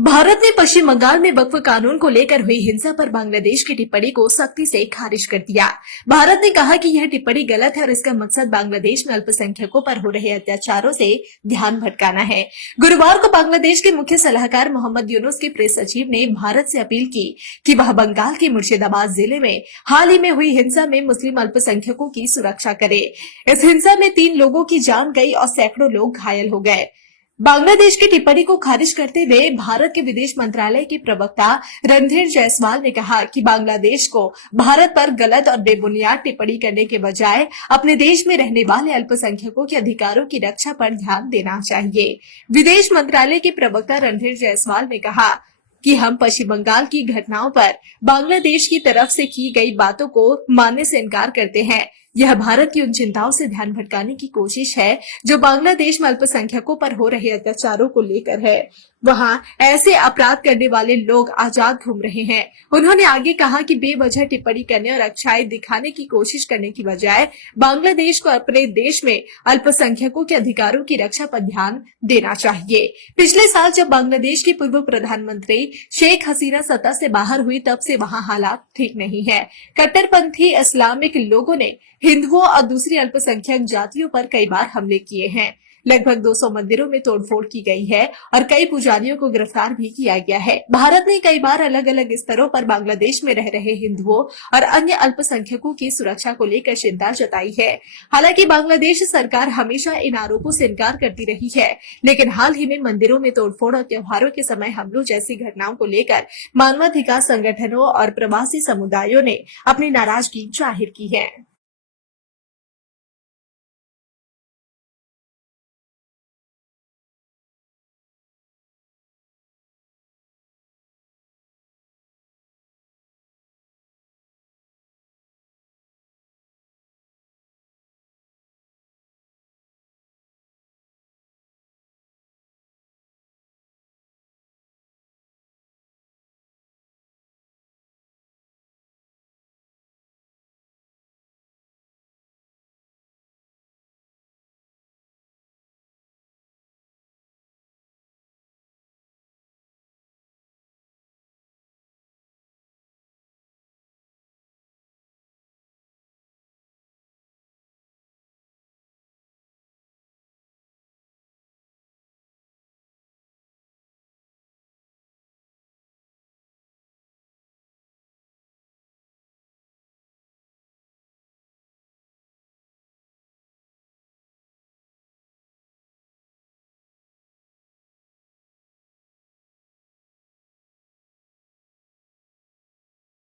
भारत ने पश्चिम बंगाल में वक्फ कानून को लेकर हुई हिंसा पर बांग्लादेश की टिप्पणी को सख्ती से खारिज कर दिया। भारत ने कहा कि यह टिप्पणी गलत है और इसका मकसद बांग्लादेश में अल्पसंख्यकों पर हो रहे अत्याचारों से ध्यान भटकाना है। गुरुवार को बांग्लादेश के मुख्य सलाहकार मोहम्मद यूनुस के प्रेस सचिव ने भारत से अपील की कि वह बंगाल के मुर्शिदाबाद जिले में हाल ही में हुई हिंसा में मुस्लिम अल्पसंख्यकों की सुरक्षा करे। इस हिंसा में 3 लोगों की जान गई और सैकड़ों लोग घायल हो गए। बांग्लादेश की टिप्पणी को खारिज करते हुए भारत के विदेश मंत्रालय के प्रवक्ता रणधीर जायसवाल ने कहा कि बांग्लादेश को भारत पर गलत और बेबुनियाद टिप्पणी करने के बजाय अपने देश में रहने वाले अल्पसंख्यकों के अधिकारों की रक्षा पर ध्यान देना चाहिए। विदेश मंत्रालय के प्रवक्ता रणधीर जायसवाल ने कहा कि हम पश्चिम बंगाल की घटनाओं पर बांग्लादेश की तरफ से की गई बातों को मानने से इनकार करते हैं। यह भारत की उन चिंताओं से ध्यान भटकाने की कोशिश है जो बांग्लादेश में अल्पसंख्यकों पर हो रहे अत्याचारों को लेकर है। वहां ऐसे अपराध करने वाले लोग आजाद घूम रहे हैं। उन्होंने आगे कहा कि बेवजह टिप्पणी करने और अच्छाई दिखाने की कोशिश करने की बजाय बांग्लादेश को अपने देश में अल्पसंख्यकों के अधिकारों की रक्षा पर ध्यान देना चाहिए। पिछले साल जब बांग्लादेश की पूर्व प्रधानमंत्री शेख हसीना सत्ता से बाहर हुई तब से वहां हालात ठीक नहीं है। कट्टरपंथी इस्लामिक लोगों ने हिंदुओं और दूसरी अल्पसंख्यक जातियों पर कई बार हमले किए हैं। लगभग 200 मंदिरों में तोड़फोड़ की गई है और कई पुजारियों को गिरफ्तार भी किया गया है। भारत ने कई बार अलग अलग स्तरों पर बांग्लादेश में रह रहे हिंदुओं और अन्य अल्पसंख्यकों की सुरक्षा को लेकर चिंता जताई है। हालांकि बांग्लादेश सरकार हमेशा इन आरोपों से इनकार करती रही है, लेकिन हाल ही में मंदिरों में तोड़फोड़ और त्योहारों के समय हमलों जैसी घटनाओं को लेकर मानवाधिकार संगठनों और प्रवासी समुदायों ने अपनी नाराजगी जाहिर की है।